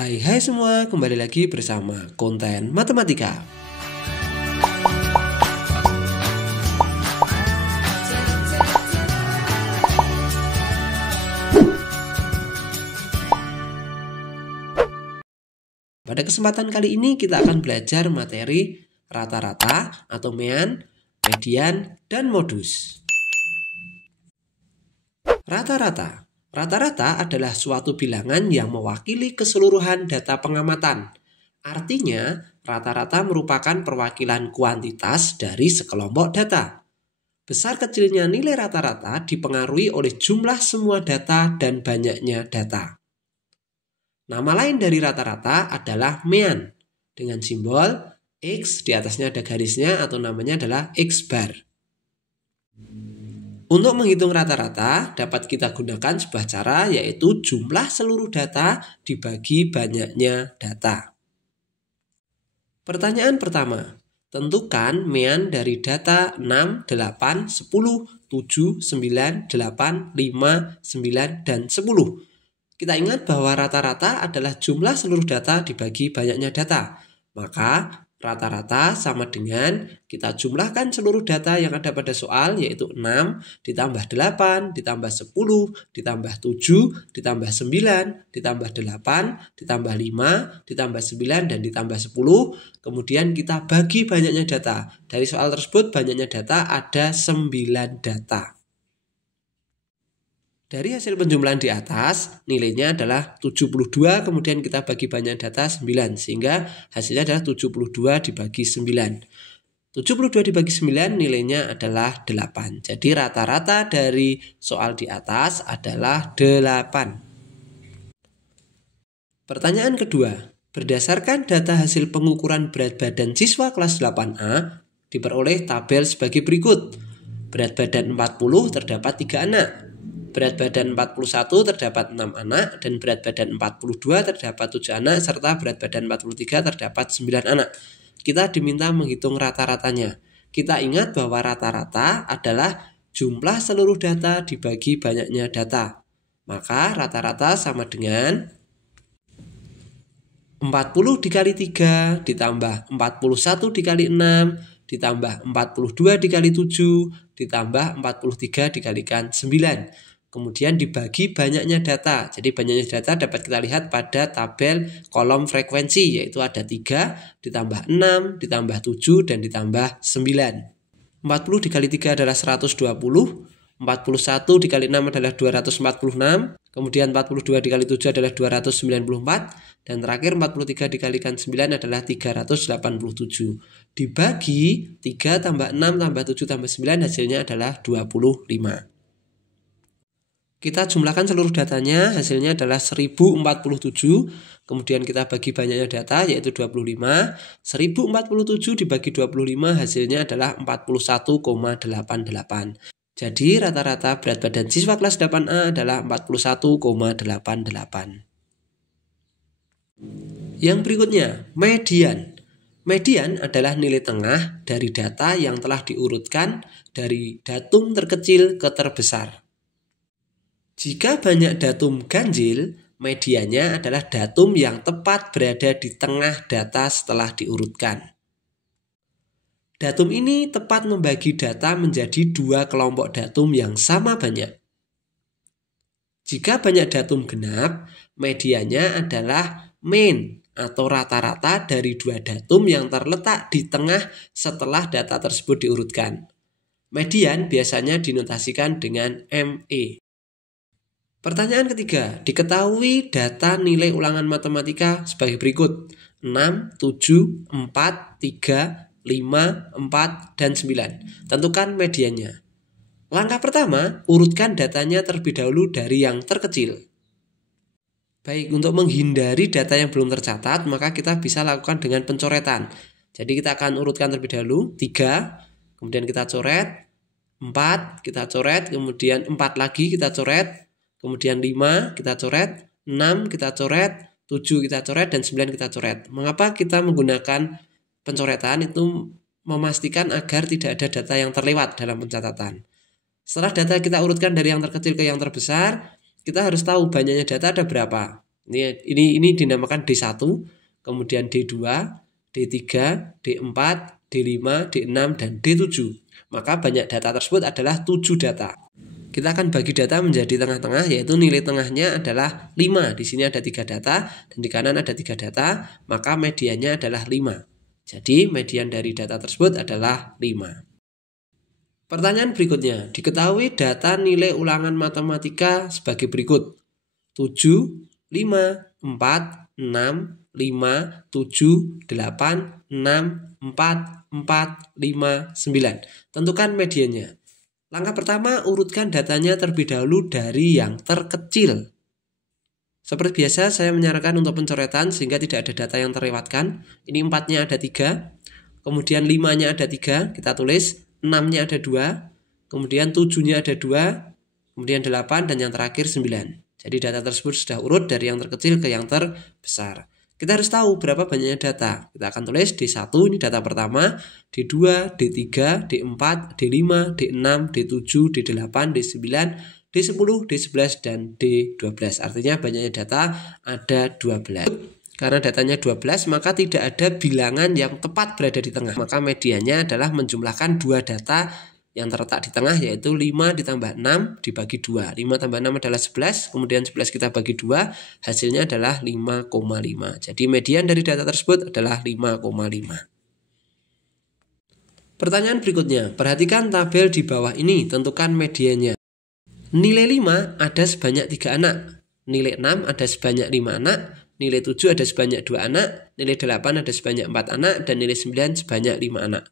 Hai semua, kembali lagi bersama konten matematika. Pada kesempatan kali ini kita akan belajar materi rata-rata atau mean, median, dan modus. Rata-rata. Rata-rata adalah suatu bilangan yang mewakili keseluruhan data pengamatan. Artinya, rata-rata merupakan perwakilan kuantitas dari sekelompok data. Besar kecilnya nilai rata-rata dipengaruhi oleh jumlah semua data dan banyaknya data. Nama lain dari rata-rata adalah mean, dengan simbol X, di atasnya ada garisnya atau namanya adalah X bar. Untuk menghitung rata-rata, dapat kita gunakan sebuah cara, yaitu jumlah seluruh data dibagi banyaknya data. Pertanyaan pertama, tentukan mean dari data 6, 8, 10, 7, 9, 8, 5, 9, dan 10. Kita ingat bahwa rata-rata adalah jumlah seluruh data dibagi banyaknya data. Maka rata-rata sama dengan kita jumlahkan seluruh data yang ada pada soal, yaitu 6 ditambah 8 ditambah 10 ditambah 7 ditambah 9 ditambah 8 ditambah 5 ditambah 9 dan ditambah 10. Kemudian kita bagi banyaknya data. Dari soal tersebut banyaknya data ada 9 data. Dari hasil penjumlahan di atas, nilainya adalah 72, kemudian kita bagi banyak data 9, sehingga hasilnya adalah 72 dibagi 9. 72 dibagi 9 nilainya adalah 8. Jadi rata-rata dari soal di atas adalah 8. Pertanyaan kedua, berdasarkan data hasil pengukuran berat badan siswa kelas 8A, diperoleh tabel sebagai berikut. Berat badan 40 terdapat 3 anak. Berat badan 41 terdapat 6 anak, dan berat badan 42 terdapat 7 anak, serta berat badan 43 terdapat 9 anak. Kita diminta menghitung rata-ratanya. Kita ingat bahwa rata-rata adalah jumlah seluruh data dibagi banyaknya data. Maka rata-rata sama dengan 40 dikali 3 ditambah 41 dikali 6 ditambah 42 dikali 7 ditambah 43 dikalikan 9. Kemudian dibagi banyaknya data. Jadi banyaknya data dapat kita lihat pada tabel kolom frekuensi, yaitu ada 3 ditambah 6 ditambah 7 dan ditambah 9. 40 dikali 3 adalah 120, 41 dikali 6 adalah 246, kemudian 42 dikali 7 adalah 294, dan terakhir 43 dikalikan 9 adalah 387. Dibagi 3 tambah 6 tambah 7 tambah 9 hasilnya adalah 25. Kita jumlahkan seluruh datanya, hasilnya adalah 1047. Kemudian kita bagi banyaknya data, yaitu 25. 1047 dibagi 25 hasilnya adalah 41,88. Jadi rata-rata berat badan siswa kelas 8A adalah 41,88. Yang berikutnya, median. Median adalah nilai tengah dari data yang telah diurutkan dari datum terkecil ke terbesar. Jika banyak datum ganjil, mediannya adalah datum yang tepat berada di tengah data setelah diurutkan. Datum ini tepat membagi data menjadi 2 kelompok datum yang sama banyak. Jika banyak datum genap, mediannya adalah mean atau rata-rata dari 2 datum yang terletak di tengah setelah data tersebut diurutkan. Median biasanya dinotasikan dengan ME. Pertanyaan ketiga, diketahui data nilai ulangan matematika sebagai berikut: 6, 7, 4, 3, 5, 4, dan 9. Tentukan mediannya. Langkah pertama, urutkan datanya terlebih dahulu dari yang terkecil. Baik, untuk menghindari data yang belum tercatat, maka kita bisa lakukan dengan pencoretan. Jadi kita akan urutkan terlebih dahulu 3, kemudian kita coret, 4, kita coret, kemudian 4 lagi kita coret, kemudian 5 kita coret, 6 kita coret, 7 kita coret, dan 9 kita coret. Mengapa kita menggunakan pencoretan? Itu memastikan agar tidak ada data yang terlewat dalam pencatatan. Setelah data kita urutkan dari yang terkecil ke yang terbesar, kita harus tahu banyaknya data ada berapa. Ini dinamakan D1, kemudian D2, D3, D4, D5, D6, dan D7. Maka banyak data tersebut adalah 7 data. Kita akan bagi data menjadi tengah-tengah, yaitu nilai tengahnya adalah 5. Di sini ada 3 data, dan di kanan ada 3 data, maka mediannya adalah 5. Jadi median dari data tersebut adalah 5. Pertanyaan berikutnya, diketahui data nilai ulangan matematika sebagai berikut. 7, 5, 4, 6, 5, 7, 8, 6, 4, 4, 5, 9. Tentukan mediannya. Langkah pertama, urutkan datanya terlebih dahulu dari yang terkecil. Seperti biasa, saya menyarankan untuk pencoretan sehingga tidak ada data yang terlewatkan. Ini 4-nya ada 3, kemudian 5-nya ada 3, kita tulis. 6-nya ada 2, kemudian 7-nya ada 2, kemudian 8, dan yang terakhir 9. Jadi data tersebut sudah urut dari yang terkecil ke yang terbesar. Kita harus tahu berapa banyaknya data. Kita akan tulis D1, ini data pertama, D2, D3, D4, D5, D6, D7, D8, D9, D10, D11, dan D12. Artinya banyaknya data ada 12. Karena datanya 12, maka tidak ada bilangan yang tepat berada di tengah. Maka mediannya adalah menjumlahkan 2 data yang terletak di tengah, yaitu 5 ditambah 6 dibagi 2. 5 tambah 6 adalah 11, kemudian 11 kita bagi 2, hasilnya adalah 5,5. Jadi median dari data tersebut adalah 5,5. Pertanyaan berikutnya, perhatikan tabel di bawah ini, tentukan mediannya. Nilai 5 ada sebanyak 3 anak, nilai 6 ada sebanyak 5 anak, nilai 7 ada sebanyak 2 anak, nilai 8 ada sebanyak 4 anak, dan nilai 9 sebanyak 5 anak.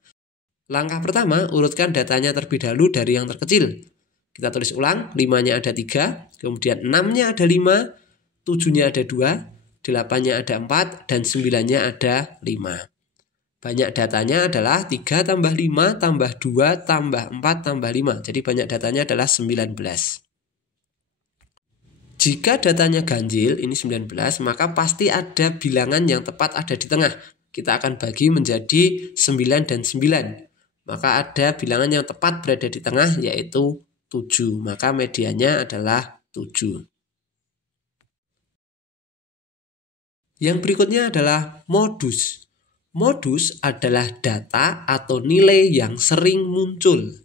Langkah pertama, urutkan datanya terlebih dahulu dari yang terkecil. Kita tulis ulang, 5-nya ada 3, kemudian 6-nya ada 5, 7-nya ada 2, 8-nya ada 4, dan 9-nya ada 5. Banyak datanya adalah 3 tambah 5 tambah 2 tambah 4 tambah 5. Jadi banyak datanya adalah 19. Jika datanya ganjil, ini 19, maka pasti ada bilangan yang tepat ada di tengah. Kita akan bagi menjadi 9 dan 9. Maka ada bilangan yang tepat berada di tengah, yaitu 7. Maka mediannya adalah 7. Yang berikutnya adalah modus. Modus adalah data atau nilai yang sering muncul.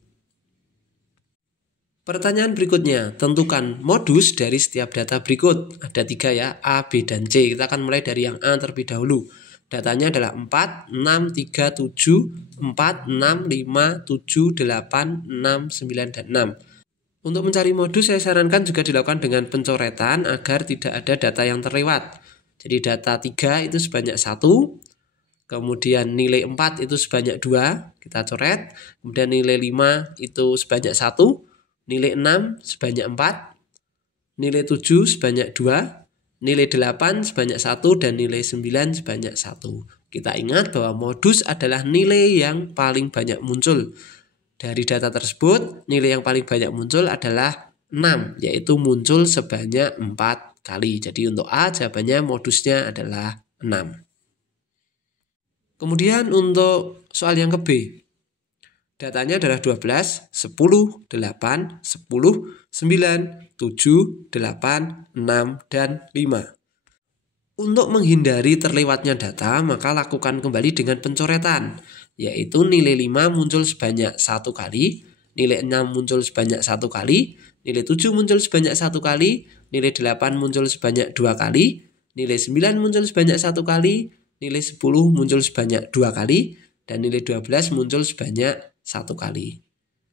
Pertanyaan berikutnya, tentukan modus dari setiap data berikut. Ada 3 ya, A, B, dan C. Kita akan mulai dari yang A terlebih dahulu. Datanya adalah 4, 6, 3, 7, 4, 6, 5, 7, 8, 6, 9, dan 6. Untuk mencari modus saya sarankan juga dilakukan dengan pencoretan agar tidak ada data yang terlewat. Jadi data 3 itu sebanyak 1, kemudian nilai 4 itu sebanyak 2, kita coret. Kemudian nilai 5 itu sebanyak 1, nilai 6 sebanyak 4, nilai 7 sebanyak 2, nilai 8 sebanyak 1, dan nilai 9 sebanyak 1. Kita ingat bahwa modus adalah nilai yang paling banyak muncul. Dari data tersebut, nilai yang paling banyak muncul adalah 6, yaitu muncul sebanyak 4 kali. Jadi untuk A, jawabannya modusnya adalah 6. Kemudian untuk soal yang ke B, datanya adalah 12, 10, 8, 10, 9, 7, 8, 6, dan 5. Untuk menghindari terlewatnya data, maka lakukan kembali dengan pencoretan, yaitu nilai 5 muncul sebanyak 1 kali, nilai 6 muncul sebanyak 1 kali, nilai 7 muncul sebanyak 1 kali, nilai 8 muncul sebanyak 2 kali, nilai 9 muncul sebanyak 1 kali, nilai 10 muncul sebanyak 2 kali, dan nilai 12 muncul sebanyak 1 kali.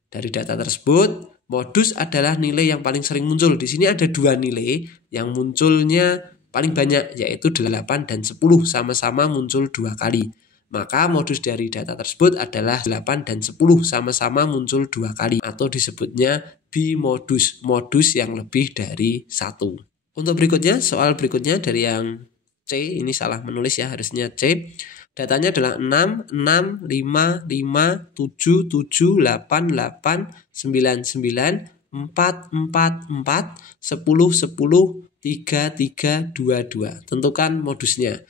Dari data tersebut, modus adalah nilai yang paling sering muncul. Di sini ada 2 nilai yang munculnya paling banyak, yaitu 8 dan 10 sama-sama muncul 2 kali. Maka modus dari data tersebut adalah 8 dan 10 sama-sama muncul 2 kali, atau disebutnya bimodus, modus yang lebih dari 1. Untuk berikutnya, soal berikutnya dari yang C, ini salah menulis ya, harusnya C. Datanya adalah 6, 6, 5, 5, 7, 7, 8, 8, 9, 9, 4, 4, 4, 10, 10, 3, 3, 2, 2. Tentukan modusnya.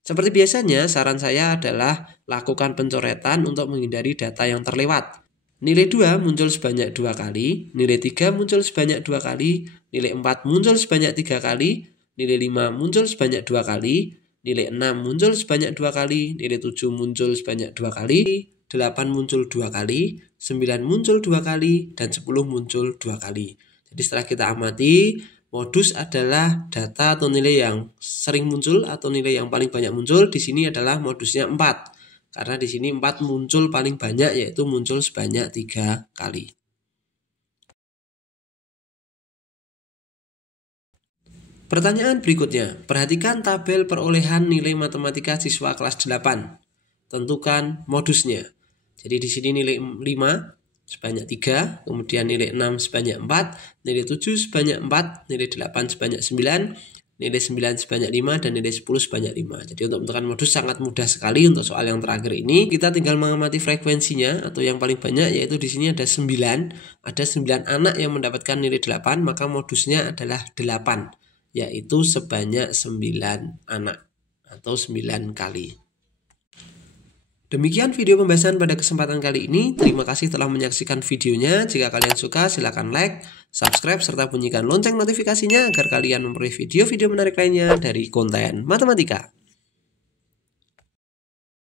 Seperti biasanya, saran saya adalah lakukan pencoretan untuk menghindari data yang terlewat. Nilai 2 muncul sebanyak 2 kali, nilai 3 muncul sebanyak 2 kali, nilai 4 muncul sebanyak 3 kali, nilai 5 muncul sebanyak 2 kali, nilai 6 muncul sebanyak 2 kali, nilai 7 muncul sebanyak 2 kali, 8 muncul 2 kali, 9 muncul 2 kali, dan 10 muncul 2 kali. Jadi setelah kita amati, modus adalah data atau nilai yang sering muncul atau nilai yang paling banyak muncul. Di sini adalah modusnya 4. Karena di sini 4 muncul paling banyak, yaitu muncul sebanyak 3 kali. Pertanyaan berikutnya, perhatikan tabel perolehan nilai matematika siswa kelas 8. Tentukan modusnya. Jadi di sini nilai 5 sebanyak 3, kemudian nilai 6 sebanyak 4, nilai 7 sebanyak 4, nilai 8 sebanyak 9, nilai 9 sebanyak 5, dan nilai 10 sebanyak 5. Jadi untuk menentukan modus sangat mudah sekali. Untuk soal yang terakhir ini, kita tinggal mengamati frekuensinya atau yang paling banyak, yaitu di sini ada 9. Ada 9 anak yang mendapatkan nilai 8, maka modusnya adalah 8. Yaitu sebanyak 9 anak atau 9 kali. Demikian video pembahasan pada kesempatan kali ini. Terima kasih telah menyaksikan videonya. Jika kalian suka, silakan like, subscribe, serta bunyikan lonceng notifikasinya agar kalian memperoleh video-video menarik lainnya dari konten matematika.